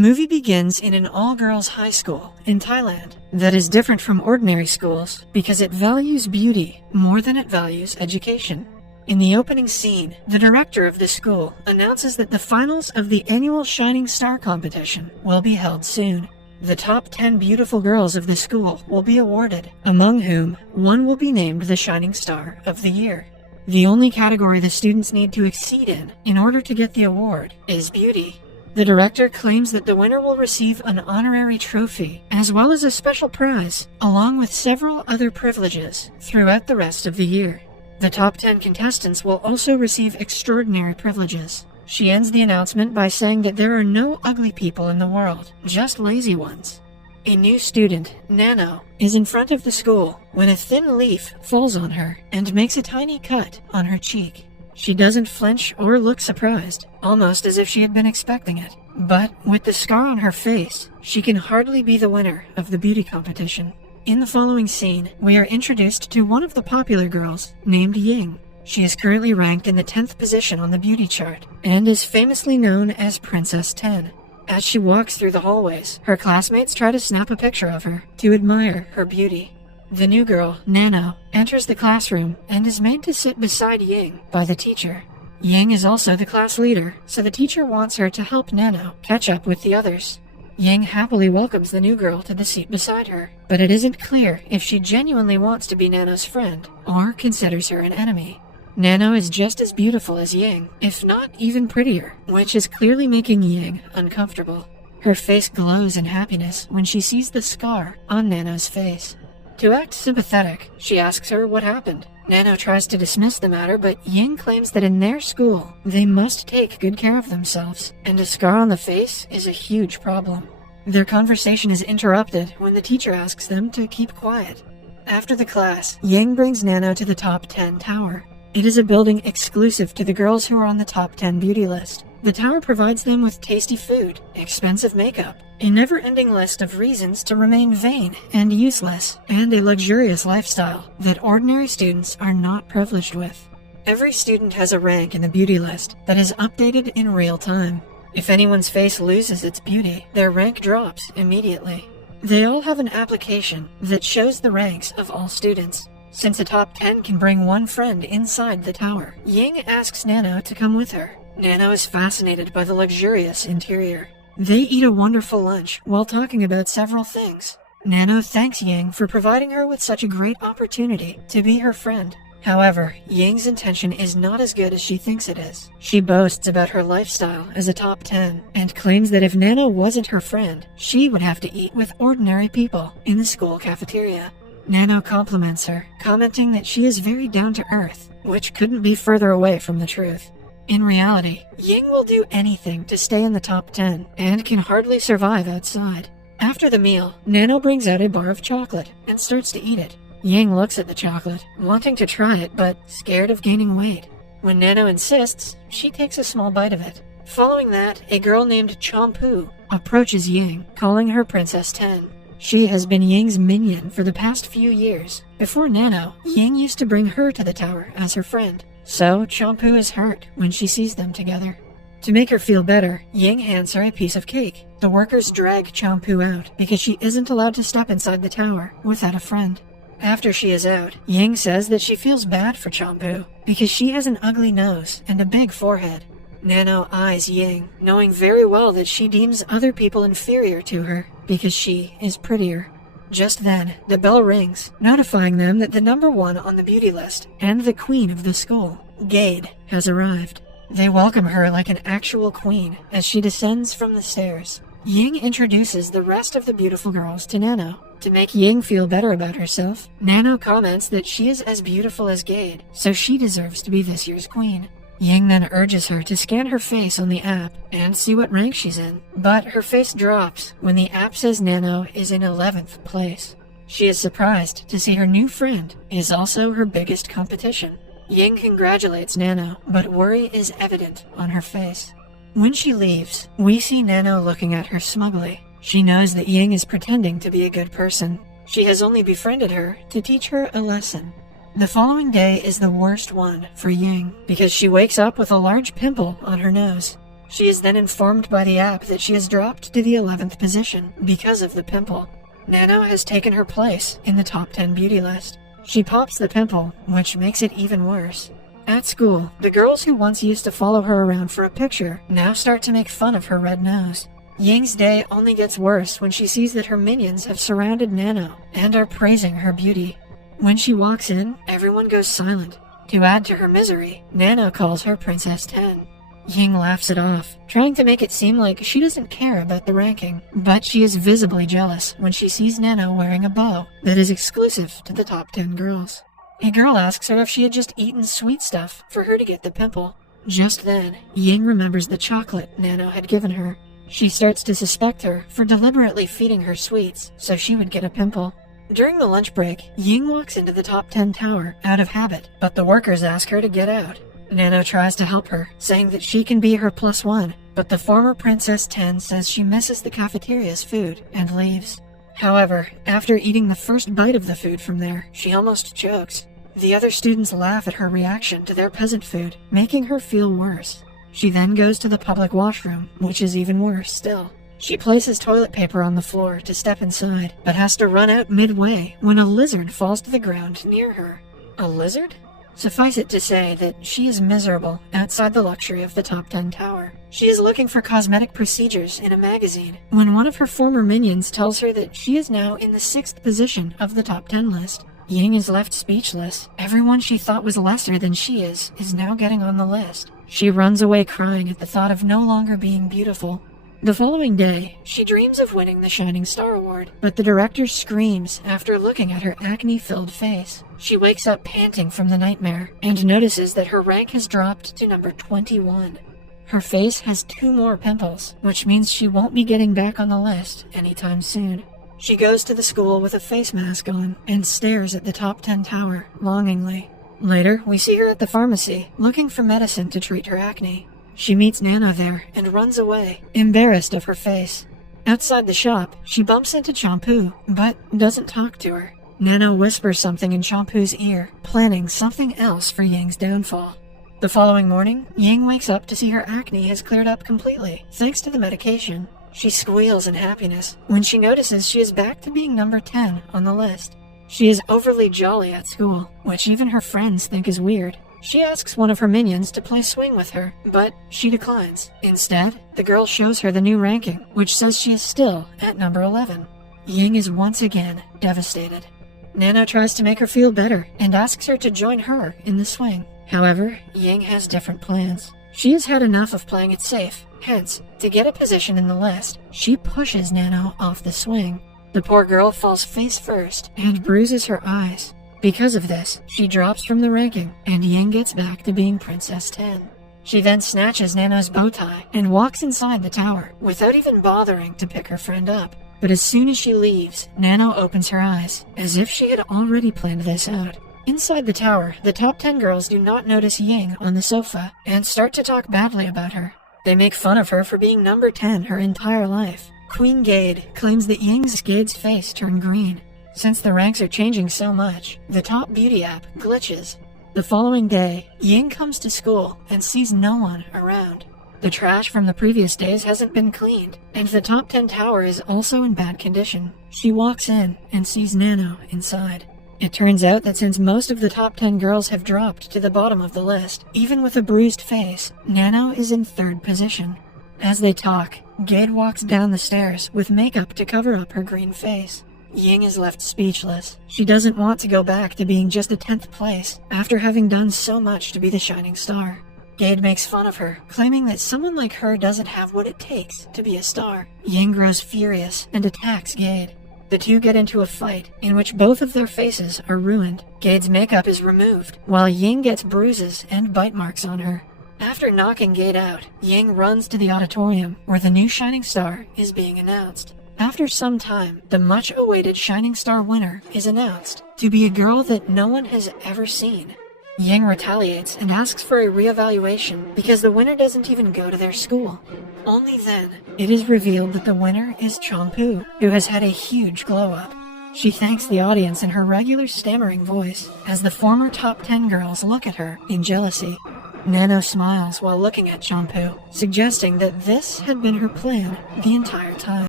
movie begins in an all-girls high school in Thailand that is different from ordinary schools because it values beauty more than it values education. In the opening scene, the director of the school announces that the finals of the annual Shining Star competition will be held soon. The top 10 beautiful girls of the school will be awarded, among whom one will be named the Shining Star of the Year. The only category the students need to exceed in order to get the award is beauty. The director claims that the winner will receive an honorary trophy, as well as a special prize, along with several other privileges throughout the rest of the year. The top 10 contestants will also receive extraordinary privileges. She ends the announcement by saying that there are no ugly people in the world, just lazy ones. A new student, Nano, is in front of the school when a thin leaf falls on her and makes a tiny cut on her cheek. She doesn't flinch or look surprised, almost as if she had been expecting it. But with the scar on her face, she can hardly be the winner of the beauty competition. In the following scene, we are introduced to one of the popular girls named Ying. She is currently ranked in the 10th position on the beauty chart and is famously known as Princess 10. As she walks through the hallways, her classmates try to snap a picture of her to admire her beauty. The new girl, Nano, enters the classroom and is made to sit beside Ying by the teacher. Ying is also the class leader, so the teacher wants her to help Nano catch up with the others. Ying happily welcomes the new girl to the seat beside her, but it isn't clear if she genuinely wants to be Nano's friend or considers her an enemy. Nano is just as beautiful as Ying, if not even prettier, which is clearly making Ying uncomfortable. Her face glows in happiness when she sees the scar on Nano's face. To act sympathetic, she asks her what happened. Nano tries to dismiss the matter, but Ying claims that in their school, they must take good care of themselves, and a scar on the face is a huge problem. Their conversation is interrupted when the teacher asks them to keep quiet. After the class, Ying brings Nano to the top 10 tower. It is a building exclusive to the girls who are on the top 10 beauty list. The tower provides them with tasty food, expensive makeup, a never-ending list of reasons to remain vain and useless, and a luxurious lifestyle that ordinary students are not privileged with. Every student has a rank in the beauty list that is updated in real time. If anyone's face loses its beauty, their rank drops immediately. They all have an application that shows the ranks of all students. Since the top 10 can bring one friend inside the tower, Ying asks Nano to come with her. Nano is fascinated by the luxurious interior. They eat a wonderful lunch while talking about several things. Nano thanks Ying for providing her with such a great opportunity to be her friend. However, Ying's intention is not as good as she thinks it is. She boasts about her lifestyle as a top 10 and claims that if Nano wasn't her friend, she would have to eat with ordinary people in the school cafeteria. Nano compliments her, commenting that she is very down-to-earth, which couldn't be further away from the truth. In reality, Ying will do anything to stay in the top 10 and can hardly survive outside. After the meal, Nano brings out a bar of chocolate and starts to eat it. Ying looks at the chocolate, wanting to try it but scared of gaining weight. When Nano insists, she takes a small bite of it. Following that, a girl named Chompu approaches Ying, calling her Princess 10. She has been Ying's minion for the past few years. Before Nano, Ying used to bring her to the tower as her friend. So, Chompu is hurt when she sees them together. To make her feel better, Ying hands her a piece of cake. The workers drag Chompu out because she isn't allowed to step inside the tower without a friend. After she is out, Ying says that she feels bad for Chompu because she has an ugly nose and a big forehead. Nano eyes Ying, knowing very well that she deems other people inferior to her because she is prettier. Just then, the bell rings, notifying them that the number 1 on the beauty list and the queen of the school, Gade, has arrived. They welcome her like an actual queen as she descends from the stairs. Ying introduces the rest of the beautiful girls to Nano. To make Ying feel better about herself, Nano comments that she is as beautiful as Gade, so she deserves to be this year's queen. Ying then urges her to scan her face on the app and see what rank she's in, but her face drops when the app says Nano is in 11th place. She is surprised to see her new friend is also her biggest competition. Ying congratulates Nano, but worry is evident on her face. When she leaves, we see Nano looking at her smugly. She knows that Ying is pretending to be a good person. She has only befriended her to teach her a lesson. The following day is the worst one for Ying because she wakes up with a large pimple on her nose. She is then informed by the app that she has dropped to the 11th position because of the pimple. Nano has taken her place in the top 10 beauty list. She pops the pimple, which makes it even worse. At school, the girls who once used to follow her around for a picture now start to make fun of her red nose. Ying's day only gets worse when she sees that her minions have surrounded Nano and are praising her beauty. When she walks in, everyone goes silent. To add to her misery, Nano calls her Princess 10. Ying laughs it off, trying to make it seem like she doesn't care about the ranking, but she is visibly jealous when she sees Nano wearing a bow that is exclusive to the top 10 girls. A girl asks her if she had just eaten sweet stuff for her to get the pimple. Just then, Ying remembers the chocolate Nano had given her. She starts to suspect her for deliberately feeding her sweets so she would get a pimple. During the lunch break, Ying walks into the top 10 tower out of habit, but the workers ask her to get out. Nano tries to help her, saying that she can be her +1, but the former Princess 10 says she misses the cafeteria's food and leaves. However, after eating the first bite of the food from there, she almost chokes. The other students laugh at her reaction to their peasant food, making her feel worse. She then goes to the public washroom, which is even worse still. She places toilet paper on the floor to step inside, but has to run out midway when a lizard falls to the ground near her. A lizard? Suffice it to say that she is miserable outside the luxury of the top 10 tower. She is looking for cosmetic procedures in a magazine when one of her former minions tells her that she is now in the 6th position of the top 10 list. Ying is left speechless. Everyone she thought was lesser than she is now getting on the list. She runs away crying at the thought of no longer being beautiful. The following day, she dreams of winning the Shining Star Award, but the director screams after looking at her acne-filled face. She wakes up panting from the nightmare and notices that her rank has dropped to number 21. Her face has 2 more pimples, which means she won't be getting back on the list anytime soon. She goes to the school with a face mask on and stares at the top 10 tower longingly. Later, we see her at the pharmacy, looking for medicine to treat her acne. She meets Nano there and runs away, embarrassed of her face. Outside the shop, she bumps into Champu, but doesn't talk to her. Nano whispers something in Champu's ear, planning something else for Ying's downfall. The following morning, Ying wakes up to see her acne has cleared up completely, thanks to the medication. She squeals in happiness when she notices she is back to being number 10 on the list. She is overly jolly at school, which even her friends think is weird. She asks one of her minions to play swing with her, but she declines. Instead, the girl shows her the new ranking, which says she is still at number 11. Ying is once again devastated. Nano tries to make her feel better and asks her to join her in the swing. However, Ying has different plans. She has had enough of playing it safe. Hence, to get a position in the list, she pushes Nano off the swing. The poor girl falls face first and bruises her eyes. Because of this, she drops from the ranking, and Ying gets back to being Princess 10. She then snatches Nano's bow tie and walks inside the tower, without even bothering to pick her friend up. But as soon as she leaves, Nano opens her eyes, as if she had already planned this out. Inside the tower, the top 10 girls do not notice Ying on the sofa, and start to talk badly about her. They make fun of her for being number 10 her entire life. Queen Gade claims that Gade's face turned green. Since the ranks are changing so much, the top beauty app glitches. The following day, Ying comes to school and sees no one around. The trash from the previous days hasn't been cleaned, and the top 10 tower is also in bad condition. She walks in and sees Nano inside. It turns out that since most of the top 10 girls have dropped to the bottom of the list, even with a bruised face, Nano is in 3rd position. As they talk, Gade walks down the stairs with makeup to cover up her green face. Ying is left speechless. She doesn't want to go back to being just a 10th place after having done so much to be the shining star. Gade makes fun of her, claiming that someone like her doesn't have what it takes to be a star. Ying grows furious and attacks Gade. The two get into a fight in which both of their faces are ruined. Gade's makeup is removed, while Ying gets bruises and bite marks on her. After knocking Gade out, Ying runs to the auditorium where the new shining star is being announced. After some time, the much-awaited Shining Star winner is announced to be a girl that no one has ever seen. Ying retaliates and asks for a re-evaluation because the winner doesn't even go to their school. Only then, it is revealed that the winner is Champu, who has had a huge glow-up. She thanks the audience in her regular stammering voice as the former top 10 girls look at her in jealousy. Nano smiles while looking at Shampoo, suggesting that this had been her plan the entire time.